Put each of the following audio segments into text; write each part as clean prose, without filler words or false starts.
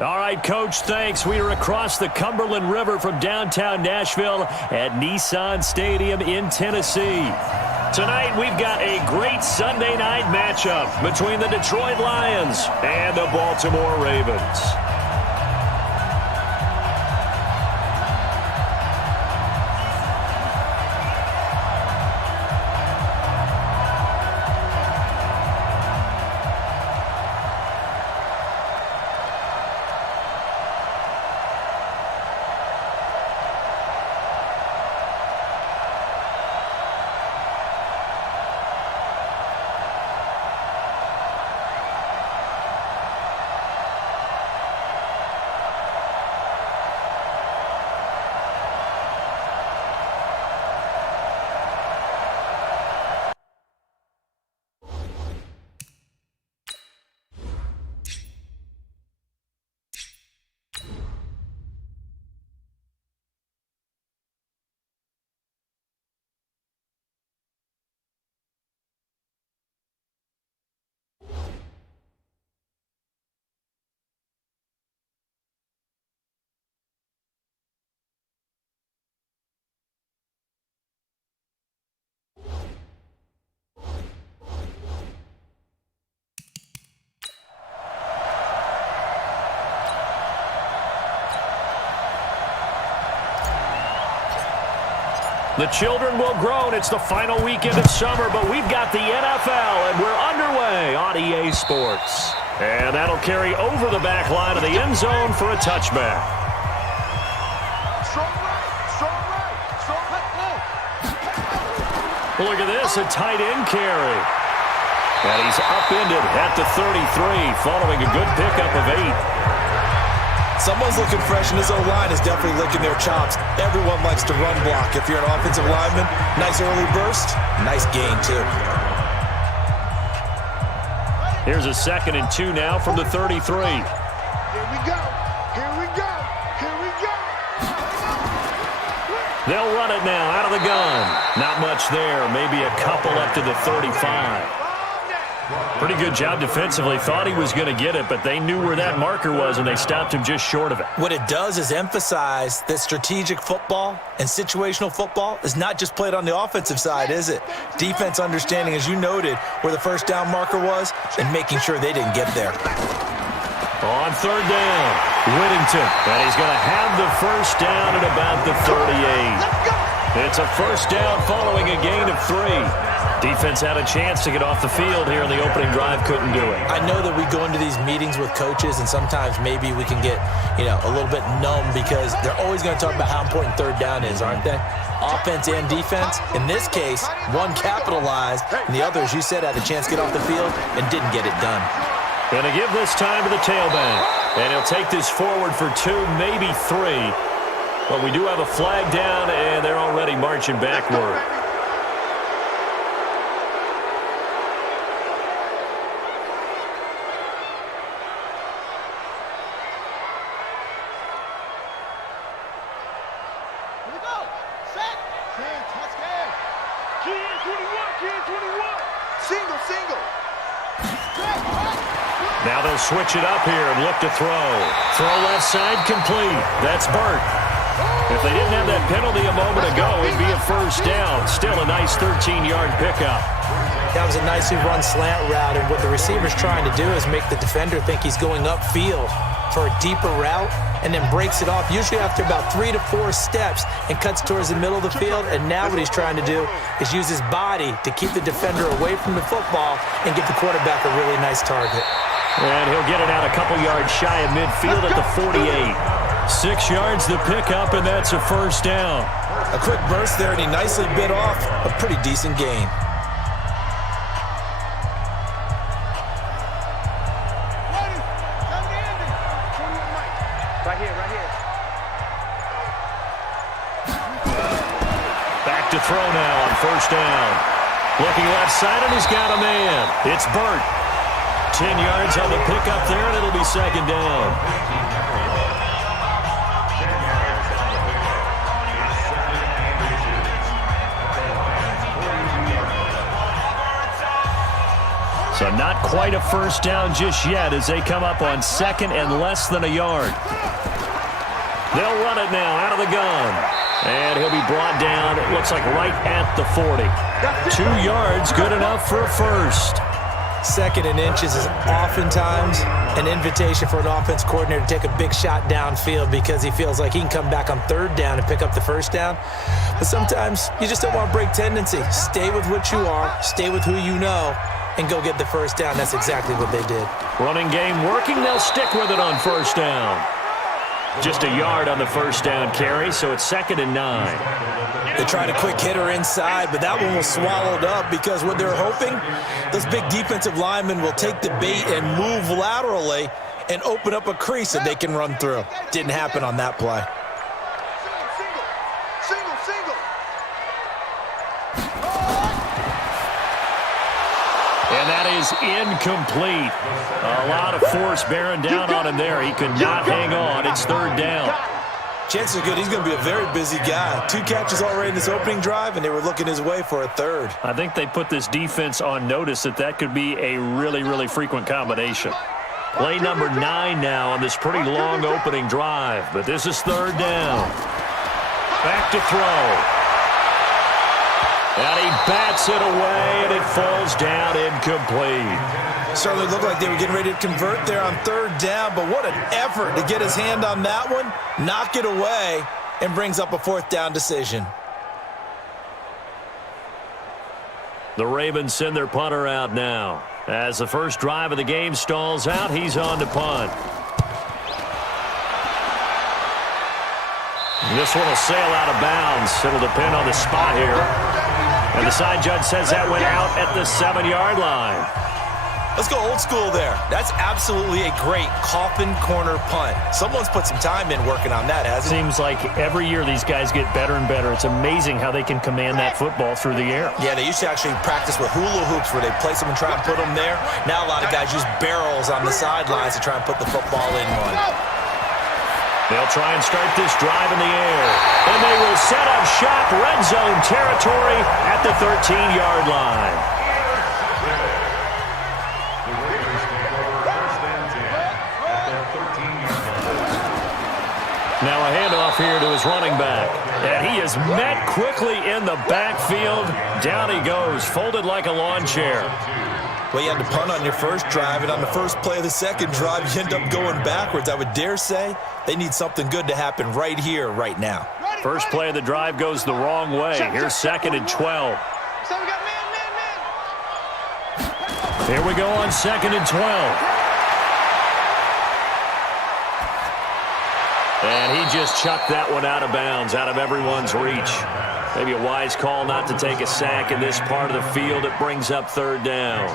All right, Coach, thanks. We are across the Cumberland River from downtown Nashville at Nissan Stadium in Tennessee. Tonight, we've got a great Sunday night matchup between the Detroit Lions and the Baltimore Ravens. The children will groan. It's the final weekend of summer, but we've got the NFL, and we're underway on EA Sports. And that'll carry over the back line of the end zone for a touchback. Look at this, a tight end carry. And he's upended at the 33, following a good pickup of 8. Someone's looking fresh, and his O-line is definitely licking their chops. Everyone likes to run block. If you're an offensive lineman, nice early burst, nice gain, too. Here's a 2nd and 2 now from the 33. Here we go. Here we go. Here we go. They'll run it now out of the gun. Not much there. Maybe a couple up to the 35. Pretty good job defensively. Thought he was going to get it, but they knew where that marker was, and they stopped him just short of it. What it does is emphasize that strategic football and situational football is not just played on the offensive side, is it? Defense understanding, as you noted, where the first down marker was and making sure they didn't get there. On 3rd down, Whittington, and he's going to have the first down at about the 38. It's a first down following a gain of 3. Defense had a chance to get off the field here in the opening drive, couldn't do it. I know that we go into these meetings with coaches, and sometimes maybe we can get, a little bit numb because they're always going to talk about how important 3rd down is, aren't they? Offense and defense. In this case, one capitalized, and the other, as you said, had a chance to get off the field and didn't get it done. Going to give this time to the tailback, and he'll take this forward for 2, maybe 3. But we do have a flag down, and they're already marching backward. Now they'll switch it up here and look to throw. Throw left side complete. That's Burt. If they didn't have that penalty a moment ago, it'd be a first down. Still a nice 13-yard pickup. That was a nicely run slant route, and what the receiver's trying to do is make the defender think he's going upfield for a deeper route and then breaks it off, usually after about 3 to 4 steps, and cuts towards the middle of the field. And now what he's trying to do is use his body to keep the defender away from the football and give the quarterback a really nice target. And he'll get it out a couple yards shy of midfield at the 48. 6 yards the pickup, and that's a first down. A quick burst there, and he nicely bit off a pretty decent gain. Right here. Back to throw now on first down. Looking left side, and he's got a man. It's Burt. 10 yards on the pickup there, and it'll be 2nd down. So So not quite a first down just yet as they come up on second and less than a yard. They'll run it now out of the gun. And he'll be brought down, it looks like right at the 40. 2 yards, good enough for a first. Second and inches is oftentimes an invitation for an offense coordinator to take a big shot downfield because he feels like he can come back on third down and pick up the first down. But sometimes you just don't want to break tendency. Stay with what you are, stay with who you know, and go get the first down. That's exactly what they did. Running game working, they'll stick with it on first down. Just a yard on the first down carry, so it's 2nd and 9. They tried a quick hitter inside, but that one was swallowed up because what they're hoping, those big defensive linemen will take the bait and move laterally and open up a crease that they can run through. Didn't happen on that play. And that is incomplete. A lot of force bearing down on him there. He could not hang on. It's 3rd down. Chances are good he's going to be a very busy guy. 2 catches already in this opening drive, and they were looking his way for a 3rd. I think they put this defense on notice that could be a really, really frequent combination. Play number 9 now on this pretty long opening drive, but this is 3rd down. Back to throw. And he bats it away, and it falls down incomplete. Certainly looked like they were getting ready to convert there on 3rd down, but what an effort to get his hand on that one, knock it away, and brings up a 4th down decision. The Ravens send their punter out now. As the first drive of the game stalls out, he's on to punt. This one will sail out of bounds. It'll depend on the spot here. And the side judge says that went out at the 7-yard line. Let's go old school there. That's absolutely a great coffin corner punt. Someone's put some time in working on that, hasn't it? Seems like every year these guys get better and better. It's amazing how they can command that football through the air. Yeah, they used to actually practice with hula hoops where they place them and try and put them there. Now a lot of guys use barrels on the sidelines to try and put the football in one. They'll try and start this drive in the air. And they will set up shop, red zone territory at the 13-yard line. Now a handoff here to his running back. And he is met quickly in the backfield. Down he goes, folded like a lawn chair. Well, you had to punt on your first drive, and on the first play of the second drive, you end up going backwards. I would dare say they need something good to happen right here, right now. First play of the drive goes the wrong way. Here's 2nd and 12. Here we go on 2nd and 12. And he just chucked that one out of bounds, out of everyone's reach. Maybe a wise call not to take a sack in this part of the field. It brings up 3rd down.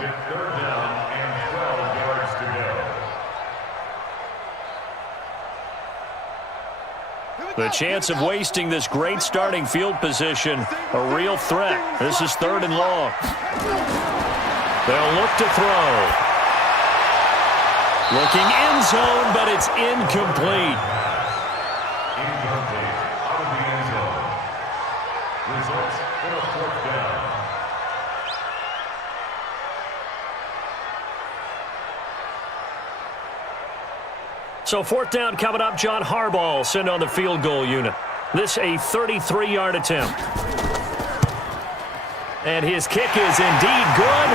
The chance of wasting this great starting field position, a real threat. This is 3rd and long. They'll look to throw. Looking end zone, but it's incomplete. Out of the end zone. Results in a 4th down. So 4th down coming up. John Harbaugh sent on the field goal unit. This a 33-yard attempt. And his kick is indeed good.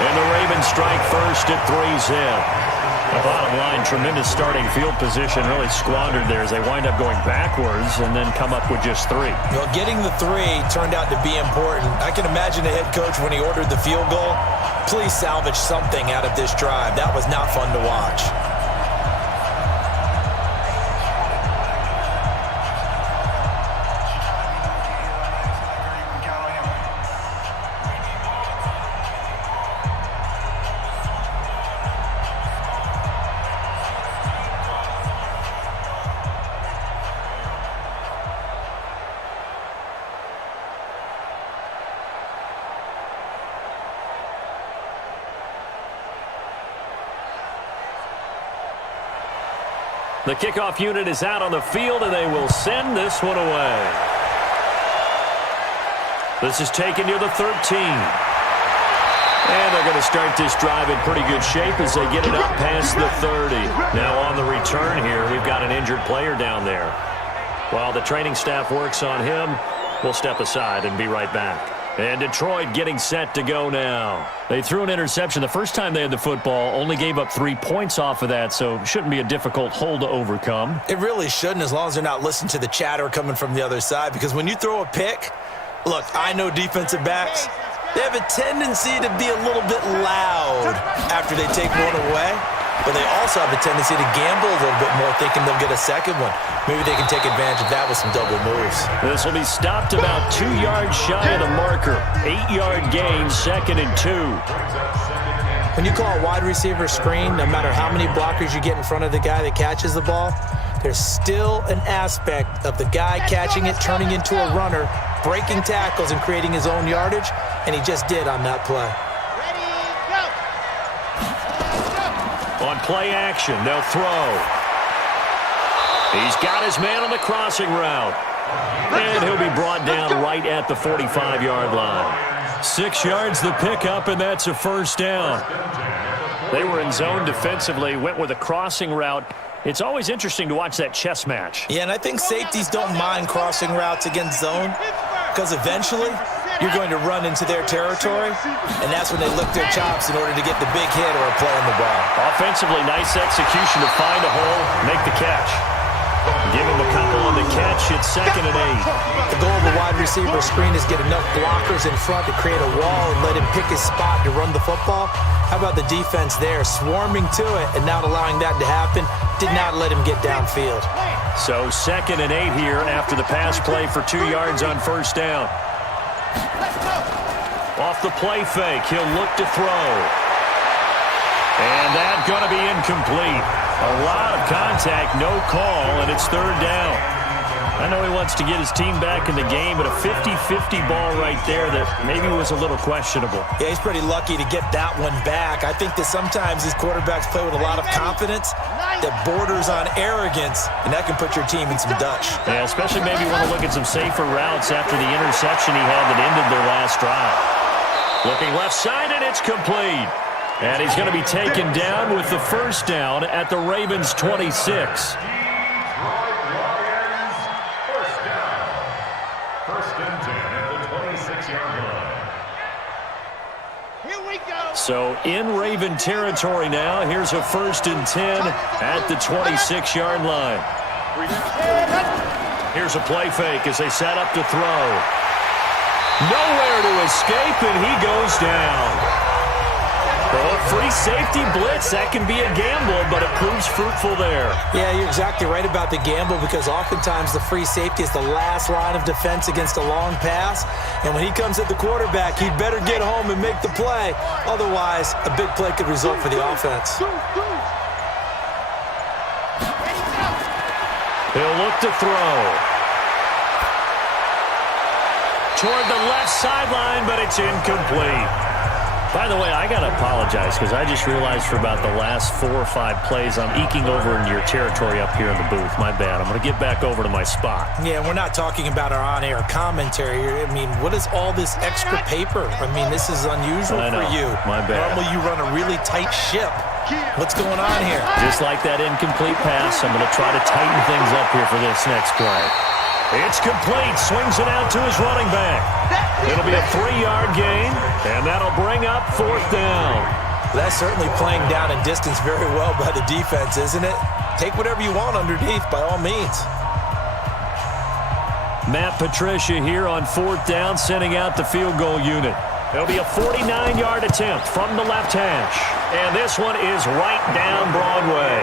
And the Ravens strike first at 3-zip. The bottom line, tremendous starting field position, really squandered there as they wind up going backwards and then come up with just 3. Well, getting the 3 turned out to be important. I can imagine the head coach when he ordered the field goal, please salvage something out of this drive. That was not fun to watch. The kickoff unit is out on the field, and they will send this one away. This is taken near the 13. And they're going to start this drive in pretty good shape as they get it up past the 30. Now on the return here, we've got an injured player down there. While the training staff works on him, we'll step aside and be right back. And Detroit getting set to go now. They threw an interception the first time they had the football, only gave up 3 points off of that, so it shouldn't be a difficult hole to overcome. It really shouldn't, as long as they're not listening to the chatter coming from the other side, because when you throw a pick, look, I know defensive backs, they have a tendency to be a little bit loud after they take one away, but they also have a tendency to gamble a little bit more, thinking they'll get a second one. Maybe they can take advantage of that with some double moves. This will be stopped about 2 yards shy of the marker. 8-yard gain, 2nd and 2. When you call a wide receiver screen, no matter how many blockers you get in front of the guy that catches the ball, there's still an aspect of the guy catching it, turning into a runner, breaking tackles and creating his own yardage, and he just did on that play. On play action, they'll throw. He's got his man on the crossing route. And he'll be brought down right at the 45-yard line. 6 yards the pickup, and that's a first down. They were in zone defensively, went with a crossing route. It's always interesting to watch that chess match. Yeah, and I think safeties don't mind crossing routes against zone, because eventually you're going to run into their territory, and that's when they lick their chops in order to get the big hit or a play on the ball. Offensively, nice execution to find a hole, make the catch. Give him a couple on the catch. It's 2nd and 8. The goal of a wide receiver screen is get enough blockers in front to create a wall and let him pick his spot to run the football. How about the defense there, swarming to it and not allowing that to happen? Did not let him get downfield. So 2nd and 8 here after the pass play for 2 yards on first down. Off the play fake, he'll look to throw. And that's going to be incomplete. A lot of contact, no call, and it's 3rd down. I know he wants to get his team back in the game, but a 50-50 ball right there that maybe was a little questionable. Yeah, he's pretty lucky to get that one back. I think that sometimes these quarterbacks play with a lot of confidence that borders on arrogance, and that can put your team in some Dutch. Yeah, especially maybe want to look at some safer routes after the interception he had that ended their last drive. Looking left side, and it's complete. And he's going to be taken down with the first down at the Ravens' 26. So in Raven territory now. Here's a 1st and 10 at the 26-yard line. Here's a play fake as they set up to throw. Nowhere to escape, and he goes down. Well, free safety blitz, that can be a gamble, but it proves fruitful there. Yeah, you're exactly right about the gamble, because oftentimes the free safety is the last line of defense against a long pass. And when he comes at the quarterback, he'd better get home and make the play. Otherwise, a big play could result for the offense. He'll look to throw. Toward the left sideline, but it's incomplete. By the way, I got to apologize because I just realized for about the last 4 or 5 plays I'm eking over into your territory up here in the booth. My bad. I'm going to get back over to my spot. Yeah, we're not talking about our on-air commentary. I mean, what is all this extra paper? I mean, this is unusual for you. My bad. Normally you run a really tight ship. What's going on here? Just like that incomplete pass, I'm going to try to tighten things up here for this next play. It's complete. Swings it out to his running back. It'll be a 3-yard gain, and that'll bring up 4th down. That's certainly playing down in distance very well by the defense, isn't it? Take whatever you want underneath, by all means. Matt Patricia here on 4th down, sending out the field goal unit. It'll be a 49-yard attempt from the left hash. And this one is right down Broadway.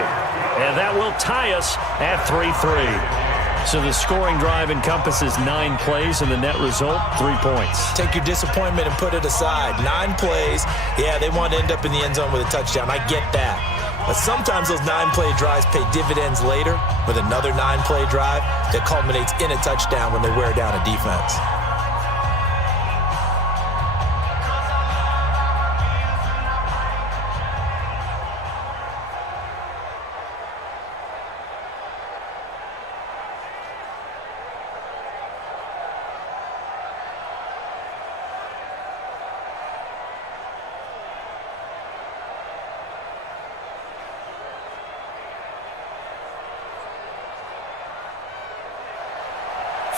And that will tie us at 3-3. So the scoring drive encompasses 9 plays, and the net result, 3 points. Take your disappointment and put it aside. 9 plays. Yeah, they want to end up in the end zone with a touchdown. I get that. But sometimes those 9-play drives pay dividends later with another 9-play drive that culminates in a touchdown when they wear down a defense.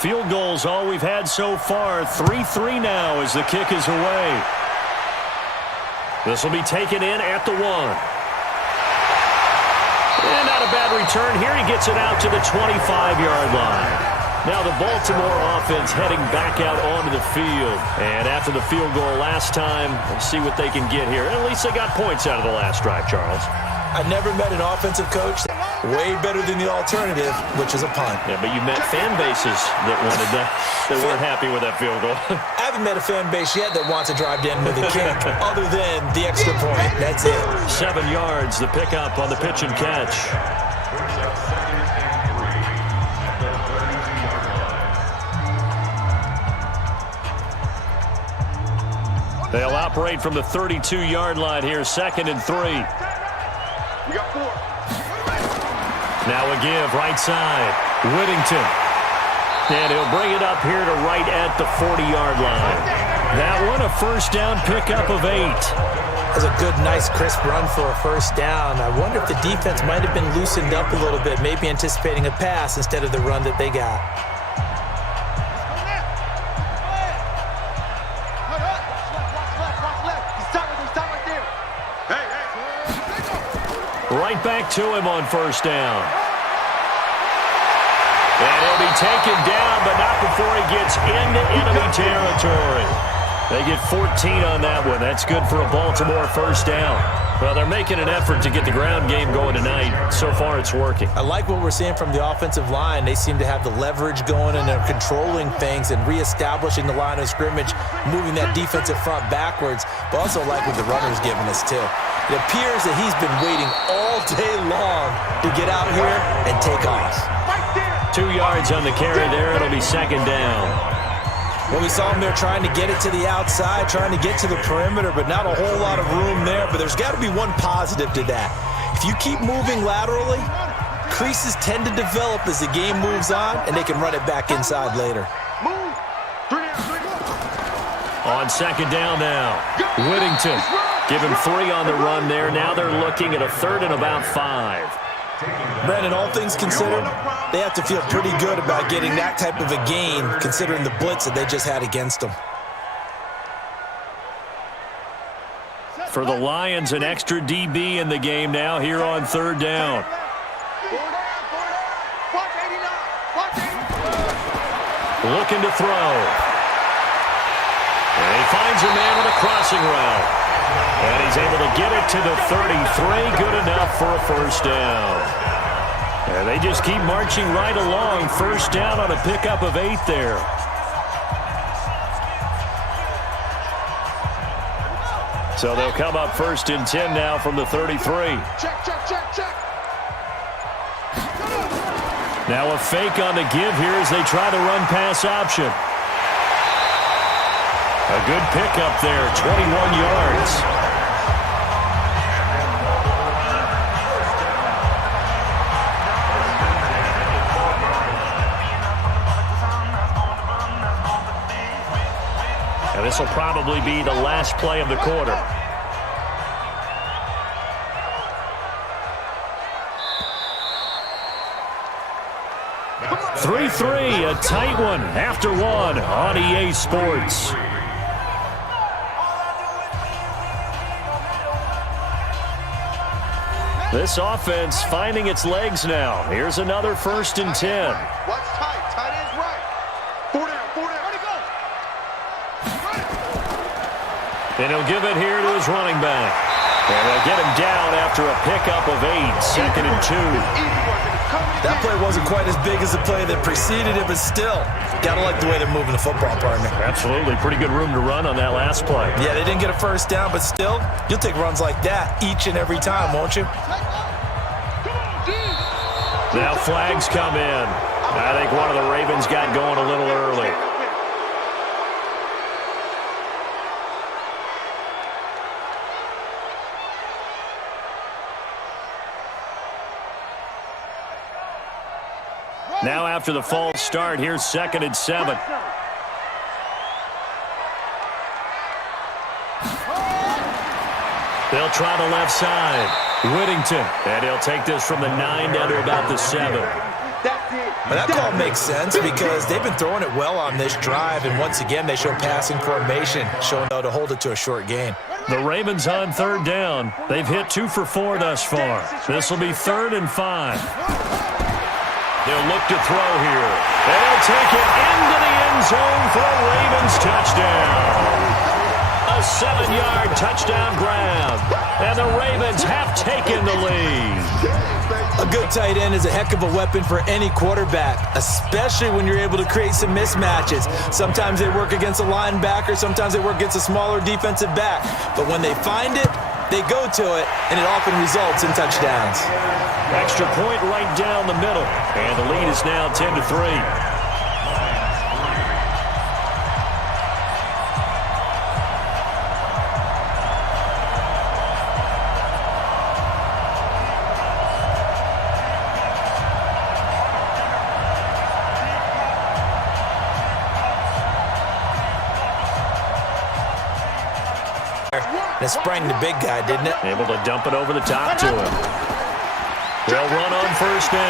Field goal's all we've had so far. 3-3 now as the kick is away. This will be taken in at the 1. And not a bad return here. He gets it out to the 25-yard line. Now the Baltimore offense heading back out onto the field. And after the field goal last time, we'll see what they can get here. At least they got points out of the last drive, Charles. I never met an offensive coach way better than the alternative, which is a punt. Yeah, but you met fan bases that wanted that, that weren't happy with that field goal. I haven't met a fan base yet that wants to drive down with a kick other than the extra point. That's it. 7 yards, the pickup on the pitch and catch. They'll operate from the 32-yard line here, 2nd and 3. We got 4. Now a give, right side. Whittington. And he'll bring it up here to right at the 40-yard line. That one a first down pickup of 8. That's a good, nice, crisp run for a first down. I wonder if the defense might have been loosened up a little bit, maybe anticipating a pass instead of the run that they got. Right back to him on first down. And he'll be taken down, but not before he gets into enemy territory. They get 14 on that one. That's good for a Baltimore first down. Well, they're making an effort to get the ground game going tonight. So far, it's working. I like what we're seeing from the offensive line. They seem to have the leverage going, and they're controlling things and reestablishing the line of scrimmage, moving that defensive front backwards, but also like what the runner's giving us, too. It appears that he's been waiting all day long to get out here and take off. 2 yards on the carry there. It'll be 2nd down. Well, we saw him there trying to get it to the outside, trying to get to the perimeter, but not a whole lot of room there. But there's got to be one positive to that. If you keep moving laterally, creases tend to develop as the game moves on, and they can run it back inside later. On 2nd down now, Whittington. Give him 3 on the run there. Now they're looking at a 3rd and about 5. Brandon, all things considered, they have to feel pretty good about getting that type of a gain, considering the blitz that they just had against them. For the Lions, an extra DB in the game now here on 3rd down. Looking to throw. And he finds a man with a crossing route. And he's able to get it to the 33. Good enough for a first down. And they just keep marching right along. First down on a pickup of 8 there. So they'll come up 1st and 10 now from the 33. Check. Now a fake on the give here as they try the run pass option. A good pickup there, 21 yards. And this will probably be the last play of the quarter. (3-3), a tight one after 1 on EA Sports. This offense finding its legs now. Here's another 1st and 10. What's tight? Tight ends right. 4 down. Ready, go. And he'll give it here to his running back. And they'll get him down after a pickup of 8, 2nd and 2. That play wasn't quite as big as the play that preceded it, but still, gotta like the way they're moving the football, partner. Absolutely. Pretty good room to run on that last play. Yeah, they didn't get a first down, but still, you'll take runs like that each and every time, won't you? Now flags come in. I think one of the Ravens got going a little early. Now after the false start, here's 2nd and 7. They'll try the left side. Whittington. And he'll take this from the 9 down to about the 7. That But that call makes sense because they've been throwing it well on this drive, and once again, they show passing formation, showing how to hold it to a short gain. The Ravens on third down. They've hit 2 for 4 thus far. This will be 3rd and 5. They'll look to throw here. They'll take it into the end zone for a Ravens touchdown. A 7-yard touchdown grab. And the Ravens have taken the lead. A good tight end is a heck of a weapon for any quarterback, especially when you're able to create some mismatches. Sometimes they work against a linebacker, sometimes they work against a smaller defensive back. But when they find it, they go to it, and it often results in touchdowns. Extra point right down the middle. And the lead is now 10-3. It sprang the big guy, didn't it? Able to dump it over the top to him. They'll run on first down.